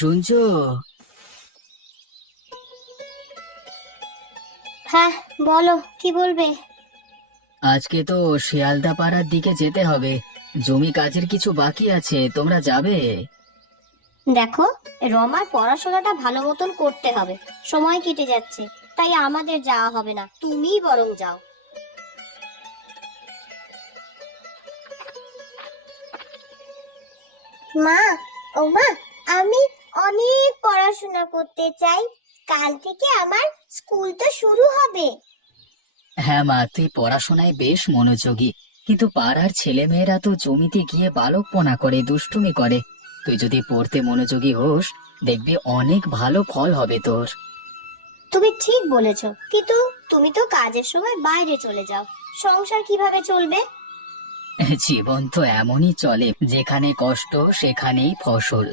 শুনছো? হ্যাঁ, বলো কি বলবে। আজকে তো শিয়ালদা পাড়ার দিকে যেতে হবে। জমি কাজের কিছু বাকি আছে, তোমরা যাবে? দেখো, রমার পড়াশোনাটা ভালো মতন করতে হবে, সময় কেটে যাচ্ছে, তাই আমাদের যাওয়া হবে না, তুমিই বরং যাও। মা, ও মা, আমি অনেক পড়াশোনা করতে চাই। কাল থেকে আমার স্কুল তো শুরু হবে। হ্যাঁ মা, তুই পড়াশোনায় বেশ মনোযোগী, কিন্তু পাড়ার ছেলেমেয়েরা তো জমিতে গিয়ে বালকপনা করে, দুষ্টুমি করে। তুই যদি পড়তে মনোযোগী হোস, দেখবি অনেক ভালো ফল হবে তোর। তুমি ঠিক বলেছো, কিন্তু তুমি তো কাজের সময় বাইরে চলে যাও, সংসার কিভাবে চলবে? জীবন তো এমনই চলে, যেখানে কষ্ট সেখানেই ফসল।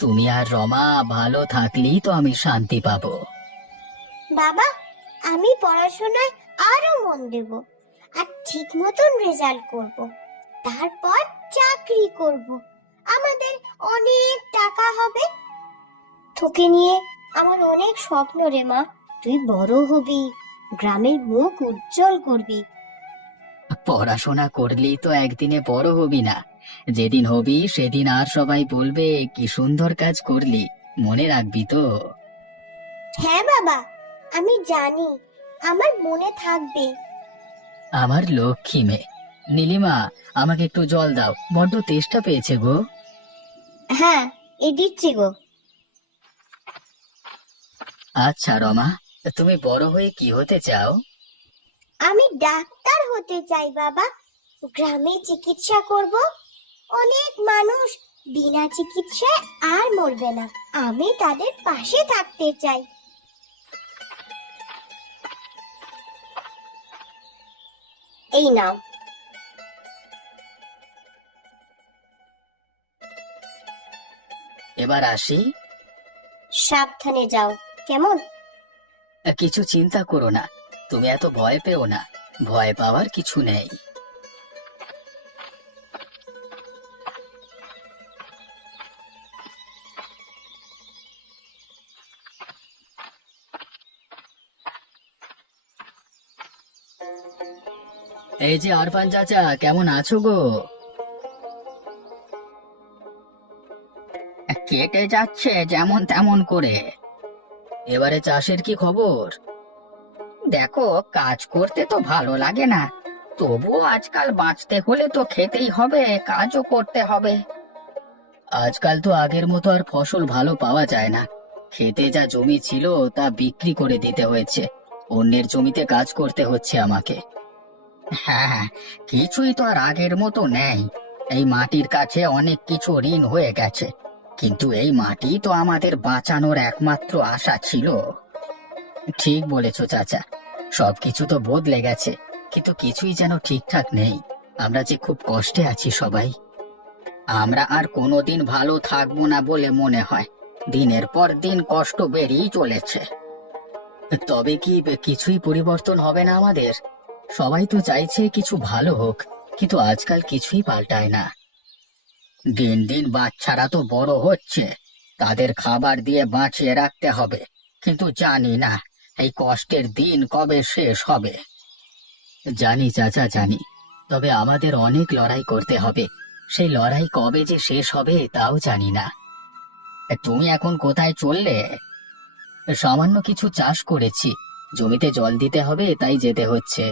তুমি আর রমা ভালো থাকলেই তো আমি শান্তি পাবো। বাবা, আমি পড়াশোনায় আরো মন দেব, আর ঠিক মতন রেজাল্ট করব, তারপর চাকরি করব, আমাদের অনেক টাকা হবে। তোকে নিয়ে আমার অনেক স্বপ্ন রে মা, তুই বড় হবি, গ্রামের মুখ উজ্জ্বল করবি। পড়াশোনা করলেই তো একদিনে বড় হবি না। যেদিন হবি সেদিন আর সবাই বলবে কি সুন্দর কাজ করলি, মনে রাখবি তো? হ্যাঁ বাবা, আমি জানি, আমার মনে থাকবে। আমার লক্ষ্মী মেয়ে। নীলিমা, আমাকে একটু জল দাও, বড্ড তেষ্টা পেয়েছে গো। হ্যাঁ, এই দিচ্ছি গো। আচ্ছা রমা, তুমি বড় হয়ে কি হতে চাও? আমি ডাক্তার হতে চাই বাবা, গ্রামে চিকিৎসা করব, অনেক মানুষ বিনা চিকিৎসায় আর মরবে না, আমি তাদের পাশে থাকতে চাই। এই নাও। এবার আসি। সাবধানে যাও, কেমন? কিছু চিন্তা করো না, তুমি এত ভয় পেও না, ভয় পাওয়ার কিছু নেই। এই যে আরফান চাচা, কেমন আছো গো? কেটে যাচ্ছে যেমন তেমন করে। এবারে চাষের কি খবর? দেখো, কাজ করতে তো ভালো লাগে না, তবুও আজকাল বাঁচতে হলে তো খেতেই হবে, কাজও করতে হবে। আজকাল তো আগের মতো আর ফসল ভালো পাওয়া যায় না। খেতে যা জমি ছিল তা বিক্রি করে দিতে হয়েছে, অন্যের জমিতে কাজ করতে হচ্ছে আমাকে। হ্যাঁ, কিছুই তো আর আগের মতো নেই। এই মাটির কাছে অনেক কিছু ঋণ হয়ে গেছে, কিন্তু এই মাটি তো আমাদের বাঁচানোর একমাত্র আশা ছিল। ঠিক বলেছো চাচা, সবকিছু তো বদলে গেছে, কিন্তু কিছুই যেন ঠিকঠাক নেই। আমরা যে খুব কষ্টে আছি সবাই। আমরা আর কোনোদিন ভালো থাকবো না বলে মনে হয়, দিনের পর দিন কষ্ট বেড়েই চলেছে। তবে কি কিছুই পরিবর্তন হবে না আমাদের? সবাই তো চাইছে কিছু ভালো হোক, কিন্তু আজকাল কিছুই পাল্টায় না। দিন দিন বাচ্চারা তো বড় হচ্ছে, তাদের খাবার দিয়ে বাঁচিয়ে রাখতে হবে, কিন্তু জানি না এই কষ্টের দিন কবে শেষ হবে। জানি চাচা, জানি, তবে আমাদের অনেক লড়াই করতে হবে। সেই লড়াই কবে যে শেষ হবে তাও জানি না। তুমি এখন কোথায় চললে? সামান্য কিছু চাষ করেছি, জমিতে জল দিতে হবে তাই যেতে হচ্ছে।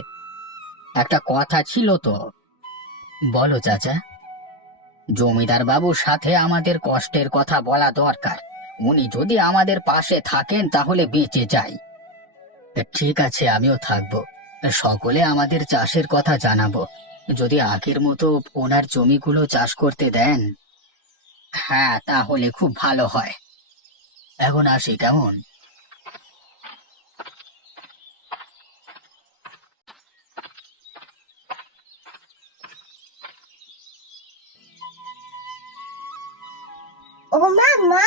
একটা কথা ছিল তো। বলো চাচা। জমিদার বাবুর সাথে আমাদের কষ্টের কথা বলা দরকার, উনি যদি আমাদের পাশে থাকেন তাহলে বেঁচে যাই। ঠিক আছে, আমিও থাকবো, সকলে আমাদের চাষের কথা জানাবো, যদি আগের মতো ওনার জমিগুলো চাষ করতে দেন। হ্যাঁ, তাহলে খুব ভালো হয়। এখন আসি, কেমন? ও মা, মা,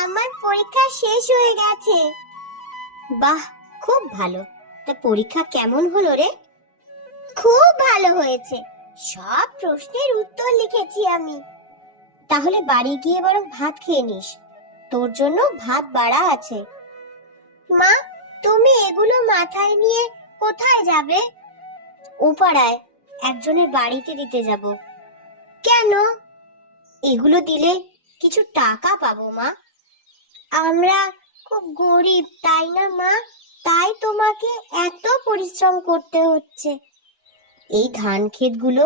আমার পরীক্ষা শেষ হয়ে গেছে। বাহ, খুব ভালো। তা পরীক্ষা কেমন হলো রে? খুব ভালো হয়েছে, সব প্রশ্নের উত্তর লিখেছি আমি। তাহলে বাড়ি গিয়ে বরং ভাত খেয়ে নিস, তোর জন্য ভাত বাড়া আছে। মা, তুমি এগুলো মাথায় নিয়ে কোথায় যাবে? ও পাড়ায় একজনের বাড়িতে দিতে যাব। কেন? এগুলো দিলে কিছু টাকা পাবো মা। আমরা খুব গরিব, তাই না মা? তাই তোমাকে এত পরিশ্রম করতে হচ্ছে। এই ধান ক্ষেতগুলো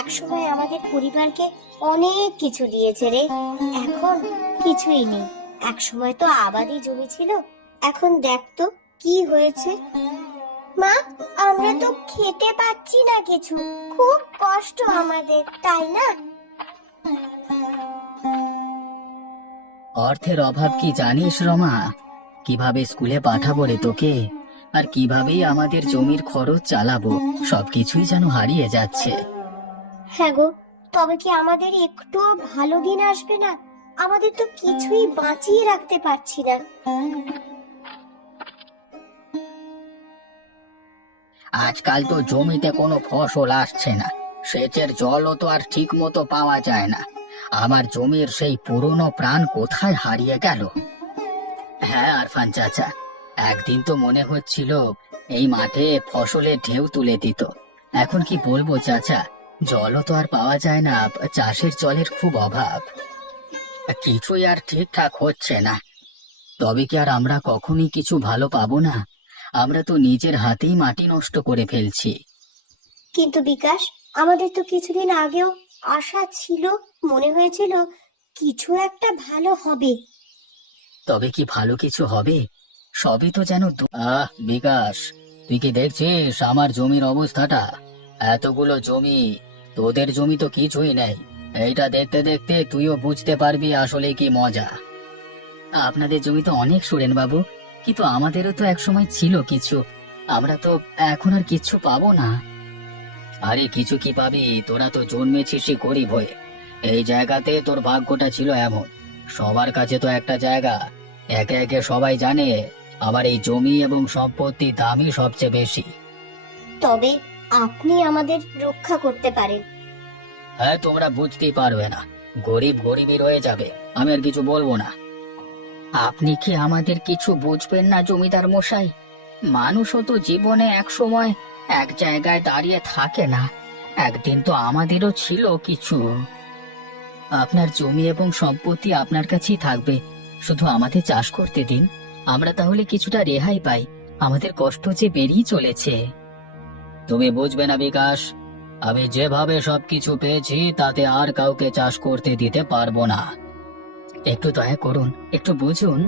একসময় আমাদের পরিবারকে অনেক কিছু দিয়েছে রে। এখন কিছুই নেই। একসময় তো আবাদি জমি ছিল, এখন দেখ তো কি হয়েছে। মা, আমরা তো খেতে পাচ্ছি না কিছু, খুব কষ্ট আমাদের, তাই না? অর্থের অভাব কি জানিস রমা? কিভাবে স্কুলে পাঠাবো রে তোকে, আর কিভাবেই আমাদের জমির খরচ চালাবো, সবকিছুই যেন হারিয়ে যাচ্ছে। হ্যাঁ গো, তবে কি আমাদের একটুও ভালো দিন আসবে না? আমাদের তো কিছুই বাঁচিয়ে রাখতে পারছি না। আজকাল তো জমিতে কোনো ফসল আসছে না, সেচের জলও তো আর ঠিক মতো পাওয়া যায় না। আমার জমির সেই পুরনো প্রাণ কোথায় হারিয়ে গেল। হ্যাঁ আরফান চাচা, একদিন তো মনে হচ্ছিল এই মাঠে ফসলের ঢেউ তুলে দিত। এখন কি বলবো চাচা, জলও তো আর পাওয়া যায় না, চাষের জলের খুব অভাব। কিছুই আর ঠিকঠাক হচ্ছে না। তবে কি আর আমরা কখনই কিছু ভালো পাবো না? আমরা তো নিজের হাতেই মাটি নষ্ট করে ফেলছি। কিন্তু বিকাশ, আমাদের তো কিছুদিন আগেও আশা ছিল, মনে হয়েছিল কিছু একটা ভালো হবে। তবে কি ভালো কিছু হবে? সবই তো যেন বিকাশ, তুই কি দেখছিস আমার জমির অবস্থাটা? এতগুলো জমি, তোদের জমি তো কিছুই নেই। এইটা দেখতে দেখতে তুইও বুঝতে পারবি আসলে কি মজা। আপনাদের জমি তো অনেক সুরেন বাবু, কিন্তু আমাদেরও তো একসময় ছিল কিছু। আমরা তো এখন আর কিচ্ছু পাবো না। আরে কিছু কি পাবি? তোরা তো জন্মেছিসই গরিব হয়ে। এই জায়গাতে তোর ভাগ্যটা ছিল এমন। সবার কাছে তো একটা জায়গা, একে একে সবাই জানে। আবার এই জমি এবং সম্পত্তির দামই সবচেয়ে বেশি। তবে আপনি আমাদের রক্ষা করতে পারেন। হ্যাঁ, তোমরা বুঝতেই পারবে না, গরিব গরিবই রয়ে যাবে, আমি আর কিছু বলবো না। আপনি কি আমাদের কিছু বুঝবেন না জমিদার মশাই? মানুষও তো জীবনে এক সময় এক জায়গায় দাঁড়িয়ে থাকে না। একদিন তো আমাদেরও ছিল কিছু। আপনার জমি এবং সম্পত্তি আপনার কাছেই থাকবে, শুধু আমাদের চাষ করতে দিন। আমরা তাহলে কিছুটা রেহাই পাই। আমাদের কষ্ট যে বেড়েই চলেছে। তুমি বুঝবে না বিকাশ, আমি যেভাবে সবকিছু পেয়েছি তাতে আর কাউকে চাষ করতে দিতে পারবো না। একটু দয়া করুন, একটু বুঝুন।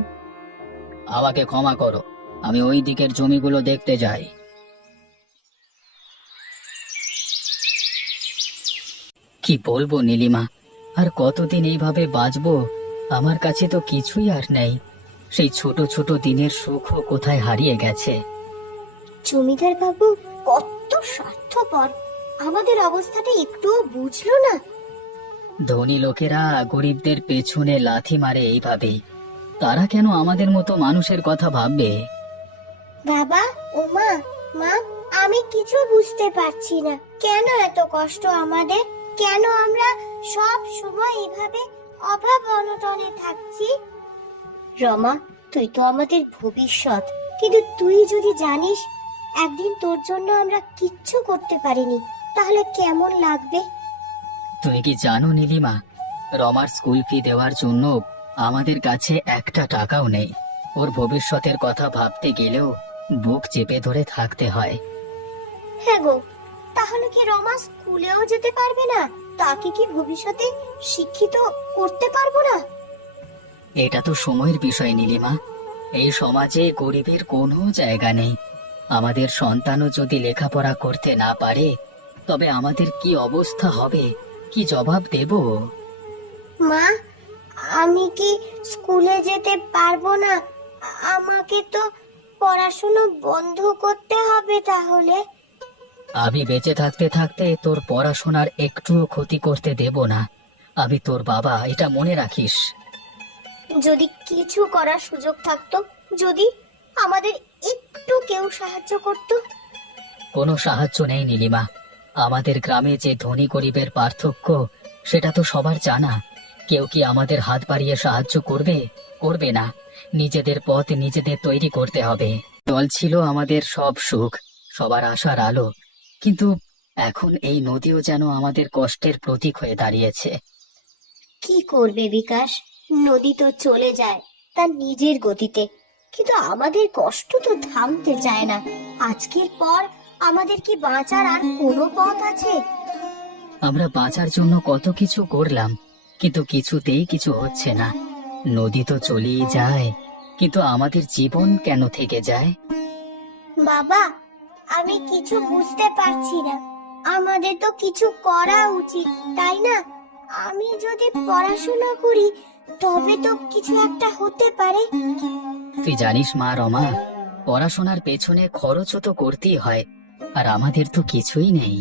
আমাকে ক্ষমা করো, আমি ওই দিকের জমিগুলো দেখতে যাই। কি বলবো নীলিমা, আর কতদিন এইভাবে বাঁচবো? আমার কাছে তো কিছুই আর নেই। সেই ছোট ছোট দিনের সুখও কোথায় হারিয়ে গেছে। জমিদার বাবু কত স্বার্থপর, আমাদের অবস্থাটা একটুও বুঝলো না। ধনী লোকেরা গরিবদের পেছনে লাথি মারে এইভাবেই। তারা কেন আমাদের মতো মানুষের কথা ভাববে? বাবা, ওমা, মা, আমি কিছু বুঝতে পারছি না। কেন এত কষ্ট আমাদের? কেন আমরা সব সময় এভাবে অভাব অনটনে থাকছি? রমা, তুই তো আমাদের ভবিষ্যৎ, কিন্তু তুই যদি জানিস একদিন তোর জন্য আমরা কিচ্ছু করতে পারিনি, তাহলে কেমন লাগবে? তুমি কি জানো নীলিমা, রমার স্কুল ফি দেওয়ার জন্য আমাদের কাছে একটা টাকাও নেই। ওর ভবিষ্যতের কথা ভাবতে গেলেও বুক চেপে ধরে থাকতে হয়। হ্যাঁ গো, তাহলে কি রমা স্কুলেও যেতে পারবে না? তাকে কি ভবিষ্যতে শিক্ষিত করতে পারবো না? এটা তো সময়ের বিষয় নীলিমা। এই সমাজে গরিবের কোনো জায়গা নেই। আমাদের সন্তানও যদি লেখাপড়া করতে না পারে, তবে আমাদের কি অবস্থা হবে, কি জবাব দেব? মা, আমি কি স্কুলে যেতে পারবো না? আমাকে তো পড়াশোনা বন্ধ করতে হবে তাহলে। আমি বেঁচে থাকতে থাকতে তোর পড়াশোনার একটুও ক্ষতি করতে দেব না। আমি তোর বাবা, এটা মনে রাখিস। যদি কিছু করার সুযোগ থাকতো, যদি আমাদের একটু কেউ সাহায্য করতো। কোনো সাহায্য নেই নীলিমা। আমাদের গ্রামে যে ধনী গরিবের পার্থক্য, সেটা তো সবার জানা। কেউ কি আমাদের হাত বাড়িয়ে সাহায্য করবে? করবে না। নিজেদের পথ নিজেদের তৈরি করতে হবে। জল ছিল আমাদের সব সুখ, সবার আশার আলো, কিন্তু এখন এই নদীও যেন আমাদের কষ্টের প্রতীক হয়ে দাঁড়িয়েছে। কি করবে বিকাশ, নদী তো চলে যায় তার নিজের গতিতে, কিন্তু আমাদের কষ্ট তো থামতে চায় না। আজকের পর আমাদের কি বাঁচার আর কোনো পথ আছে? আমরা বাঁচার জন্য কত কিছু করলাম, কিন্তু কিছুতেই কিছু হচ্ছে না। নদী তো চলেই যায়, কিন্তু আমাদের জীবন কেন থেকে যায়? বাবা, আমি কিছু বুঝতে পারছি না। আমাদের তো কিছু করা উচিত, তাই না? আমি যদি পড়াশোনা করি তবে তো কিছু একটা হতে পারে। তুই জানিস মা রমা, পড়াশোনার পেছনে খরচও তো করতেই হয়, আর আমাদের তো কিছুই নেই।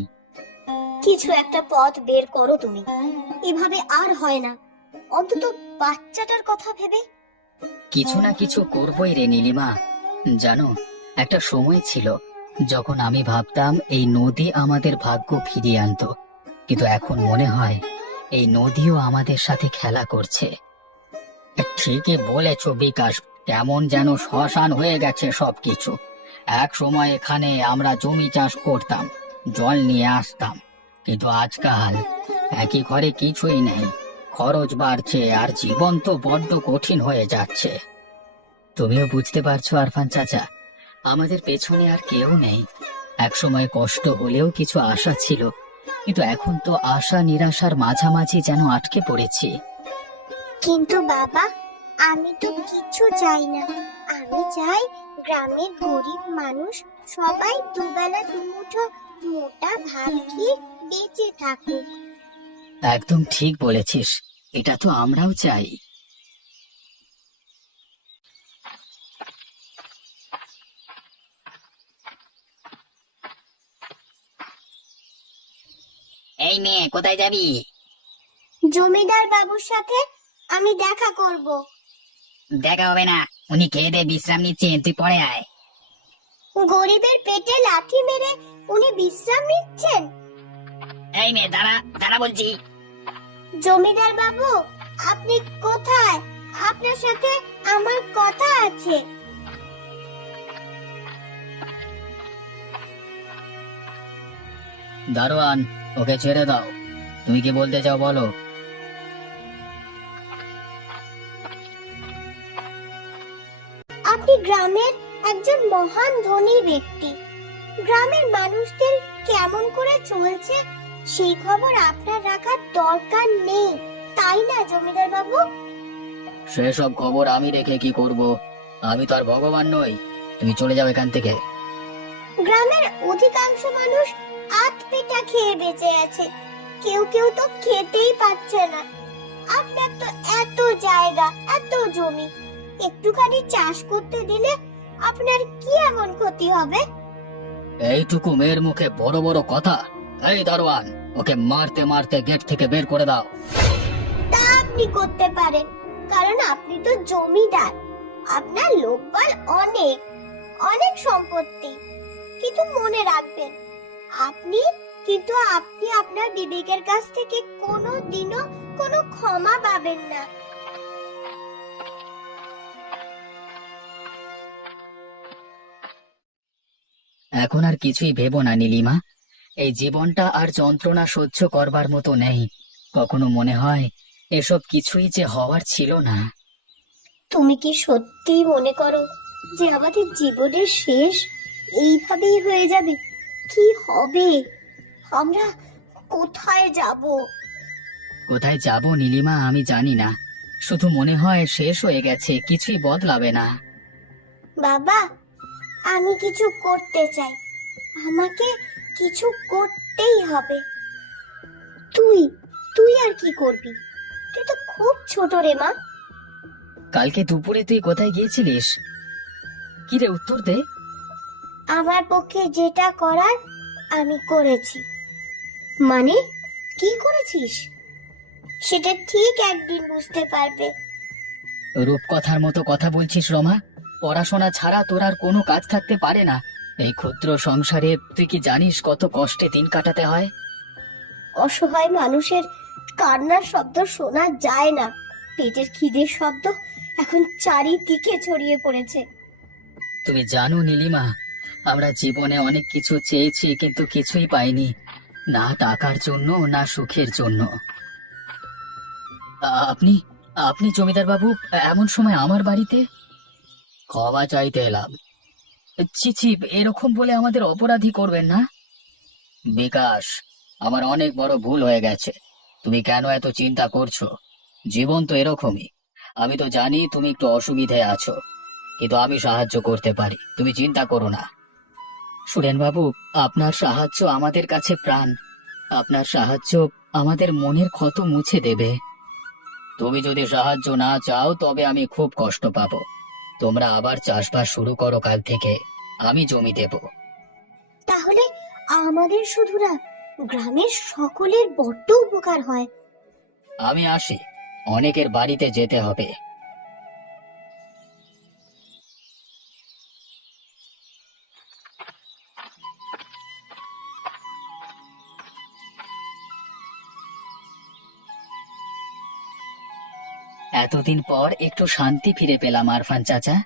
কিছু একটা পথ বের করো তুমি। এভাবে আর হয় না, অন্তত বাচ্চাটার কথা ভেবে। কিছু না কিছু করবই রে নীলিমা। জানো, একটা সময় ছিল যখন আমি ভাবতাম এই নদী আমাদের ভাগ্য ফিরিয়ে আনতো, কিন্তু এখন মনে হয় এই নদীও আমাদের সাথে খেলা করছে। ঠিকই বলেছ বিকাশ, কেমন যেন শ্মশান হয়ে গেছে সবকিছু। এক সময় এখানে আমরা জমি চাষ করতাম, জল নিয়ে আসতাম, কিন্তু আজকাল একই ঘরে কিছুই নেই। খরচ বাড়ছে আর জীবন তো বড্ড কঠিন হয়ে যাচ্ছে। তুমিও বুঝতে পারছো আরফান চাচা, আমাদের পেছনে আর কেউ নেই। এক সময় কষ্ট হলেও কিছু আশা ছিল, কিন্তু এখন তো আশা নিরাশার মাঝামাঝি যেন আটকে পড়েছি। কিন্তু বাবা, আমি তো কিছু চাই না। আমি চাই গ্রামের গরিব মানুষ সবাই দুবেলা দুমুঠো মোটা ভাত খেয়ে বেঁচে থাকুক। একদম ঠিক বলেছিস, এটা তো আমরাও চাই। এই মেয়ে, কোথায় যাবি? জমিদার বাবুর সাথে আমি দেখা করব। দেখা হবে না, উনি খেয়ে দিয়ে বিশ্রাম নিচ্ছেন, তুই পরে আয়। গরিবের পেটে লাথি মেরে উনি বিশ্রাম নিচ্ছেন? এই মেয়ে, দাঁড়া দাঁড়া বলছি। জমিদার বাবু, আপনি কোথায়? আপনার সাথে আমার কথা আছে। দারোয়ান, ওকে ছেড়ে দাও। তুমি কি বলতে চাও বলো। আপনি গ্রামের একজন মহান ধনী ব্যক্তি। গ্রামের মানুষদের কেমন করে চলছে সেই খবর আপনার রাখার দরকার নেই, তাই না জমিদার বাবু? সেসব খবর আমি রেখে কি করব? আমি তো আর ভগবান নই। তুমি চলে যাও এখান থেকে। গ্রামের অধিকাংশ মানুষ আধ পেটা খেয়ে বেঁচে আছে, কেউ কেউ তো খেতেই পাচ্ছে না। আপনার তো এত জায়গা, এত জমি, একটুখানি চাষ করতে দিলে আপনার কি এমন ক্ষতি হবে? এইটুকু মেয়ের মুখে বড় বড় কথা। এই দারোয়ান, ওকে মারতে মারতে গেট থেকে বের করে দাও। তা আপনি করতে পারেন, কারণ আপনি তো জমিদার। আপনার লোকবল অনেক, অনেক সম্পত্তি। কিন্তু মনে রাখবেন, আপনি আপনি আপনার বিবেকের কাছ থেকে কোনো দিনও কোনো ক্ষমা পাবেন না। এখন আর কিছুই ভেবো না নীলিমা। এই জীবনটা আর যন্ত্রণা সহ্য করবার মতো নেই। কখনো মনে হয় এসব কিছুই যে হওয়ার ছিল না। তুমি কি সত্যি মনে করো যে আমাদের জীবনের শেষ এইভাবেই হয়ে যাবে? কি হবে? আমরা কোথায় যাব? কোথায় যাব নীলিমা আমি জানি না, শুধু মনে হয় শেষ হয়ে গেছে, কিছুই বদলাবে না। বাবা, আমি কিছু করতে চাই। আমাকে কিছু করতেই হবে। তুই তুই আর কি করবি? তুই তো খুব ছোট রে মা। কালকে দুপুরে তুই কোথায় গিয়েছিলিস? কি রে, উত্তর দে। আমার পক্ষে যেটা করার আমি করেছি। মানে, কি করেছিস সেটা ঠিক একদিন বুঝতে পারবে। রূপকথার মতো কথা বলছিস রমা। পড়াশোনা ছাড়া তোর আর কোনো কাজ থাকতে পারে না। এই ক্ষুদ্র সংসারে তুই কি জানিস কত কষ্টে দিন কাটাতে হয়? অসহায় মানুষের কান্নার শব্দ শোনা যায় না। পেটের খিদের শব্দ এখন চারিদিকে ছড়িয়ে পড়েছে। তুমি জানো নীলিমা, আমরা জীবনে অনেক কিছু চেয়েছি কিন্তু কিছুই পাইনি, না টাকার জন্য না সুখের জন্য। আপনি আপনি জমিদার বাবু এমন সময় আমার বাড়িতে? ক্ষমা চাইতে এলাম। ছি ছি, এরকম বলে আমাদের অপরাধী করবেন না। বিকাশ, আমার অনেক বড় ভুল হয়ে গেছে। তুমি কেন এত চিন্তা করছো? জীবন তো এরকমই। আমি তো জানি তুমি একটু অসুবিধায় আছো, কিন্তু আমি সাহায্য করতে পারি, তুমি চিন্তা করো না। সুরেন বাবু, আপনার সাহায্য আমাদের কাছে প্রাণ। আপনার সাহায্য আমাদের মনের ক্ষত মুছে দেবে। তুমি যদি সাহায্য না চাও তবে আমি খুব কষ্ট পাবো। তোমরা আবার চাষবাস শুরু করো কাল থেকে, আমি জমি দেব। তাহলে আমাদের শুধু না, গ্রামের সকলের বড্ড উপকার হয়। আমি আসি, অনেকের বাড়িতে যেতে হবে। এতদিন পর একটু শান্তি ফিরে পেলাম আরফান চাচা।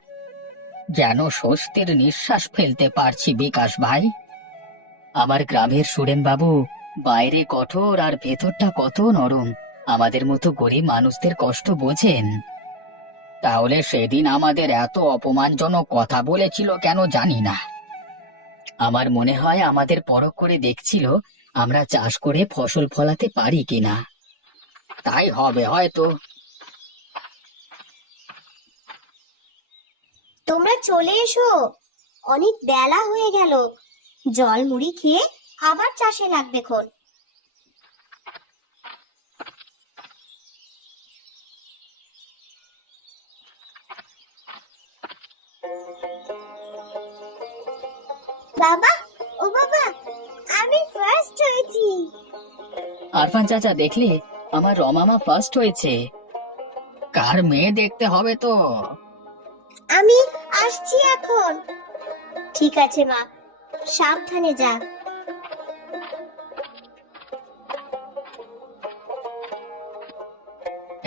যেন স্বস্তির নিঃশ্বাস ফেলতে পারছি বিকাশ ভাই। আমার গ্রামের সুরেন বাবু বাইরে কঠোর আর ভেতরটা কত নরম। আমাদের মতো গরিব মানুষদের কষ্ট বোঝেন। তাহলে সেদিন আমাদের এত অপমানজনক কথা বলেছিল কেন জানি না। আমার মনে হয় আমাদের পরখ করে দেখছিল আমরা চাষ করে ফসল ফলাতে পারি কিনা। তাই হবে হয়তো। তোমরা চলে এসো, অনেক বেলা হয়ে গেল। জল মুড়ি খেয়ে আবার চাষে লাগবে খন। বাবা, ও বাবা, আমি ফার্স্ট হয়েছি। আরফান চাচা, দেখলে আমার রমামা ফার্স্ট হয়েছে। কার মেয়ে দেখতে হবে তো। আমি আসছি এখন। ঠিক আছে মা, সাবধানে যা।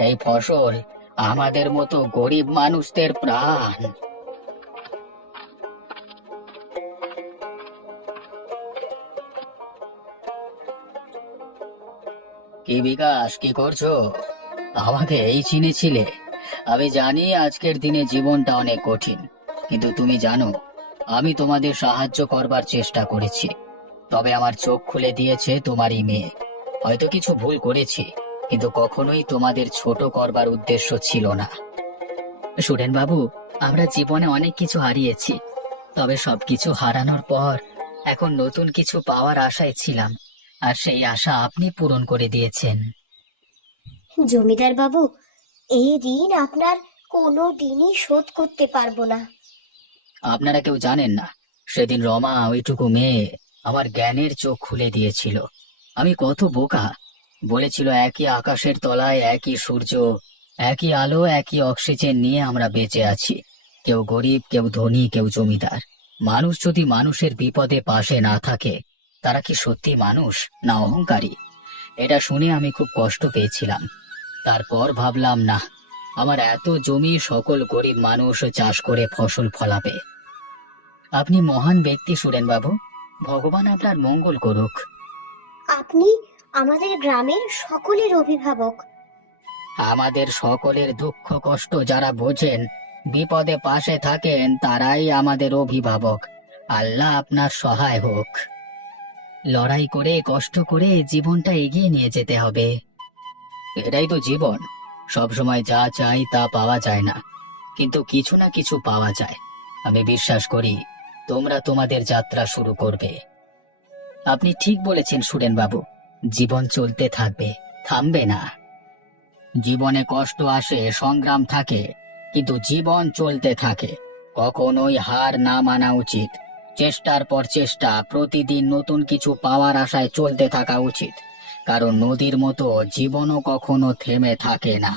এই ফসল আমাদের মতো গরিব মানুষদের প্রাণ। কি বিকাশ, কি করছো? আমাকে এই চিনেছিলে? আমি জানি আজকের দিনে জীবনটা অনেক কঠিন, কিন্তু তুমি জানো আমি তোমাদের সাহায্য করবার চেষ্টা করেছি। তবে আমার চোখ খুলে দিয়েছে তোমারই মেয়ে। হয়তো কিছু ভুল করেছি, কিন্তু কখনোই তোমাদের ছোট করবার উদ্দেশ্য ছিল না। সুরেন বাবু, আমরা জীবনে অনেক কিছু হারিয়েছি, তবে সবকিছু হারানোর পর এখন নতুন কিছু পাওয়ার আশায় ছিলাম, আর সেই আশা আপনি পূরণ করে দিয়েছেন। জমিদার বাবু, এই ঋণ আপনার কোনো দিনই শোধ করতে পারবো না। আপনারা কেউ জানেন না, সেদিন রমা, ওইটুকু মেয়ে, আমার জ্ঞানের চোখ খুলে দিয়েছিল। আমি কত বোকা। বলেছিল একই আকাশের তলায় একই সূর্য, একই আলো, একই অক্সিজেন নিয়ে আমরা বেঁচে আছি। কেউ গরিব, কেউ ধনী, কেউ জমিদার। মানুষ যদি মানুষের বিপদে পাশে না থাকে, তারা কি সত্যি মানুষ না অহংকারী? এটা শুনে আমি খুব কষ্ট পেয়েছিলাম। তারপর ভাবলাম, না, আমার এত জমি সকল গরিব মানুষ চাষ করে ফসল ফলাবে। আপনি মহান ব্যক্তি সুরেন বাবু, ভগবান আপনার মঙ্গল করুক। আপনি আমাদের গ্রামের সকলের অভিভাবক। আমাদের সকলের দুঃখ কষ্ট যারা বোঝেন, বিপদে পাশে থাকেন, তারাই আমাদের অভিভাবক। আল্লাহ আপনার সহায় হোক। লড়াই করে কষ্ট করে জীবনটা এগিয়ে নিয়ে যেতে হবে। এটাই তো জীবন। সবসময় যা চাই তা পাওয়া যায় না, কিন্তু কিছু না কিছু পাওয়া যায়। আমি বিশ্বাস করি তোমরা তোমাদের যাত্রা শুরু করবে। আপনি ঠিক বলেছেন সুরেন বাবু, জীবন চলতে থাকবে, থামবে না। জীবনে কষ্ট আসে, সংগ্রাম থাকে, কিন্তু জীবন চলতে থাকে। কখনোই হার না মানা উচিত। চেষ্টার পর চেষ্টা, প্রতিদিন নতুন কিছু পাওয়ার আশায় চলতে থাকা উচিত। কারণ নদীর মতো জীবনও কখনো থেমে থাকে না।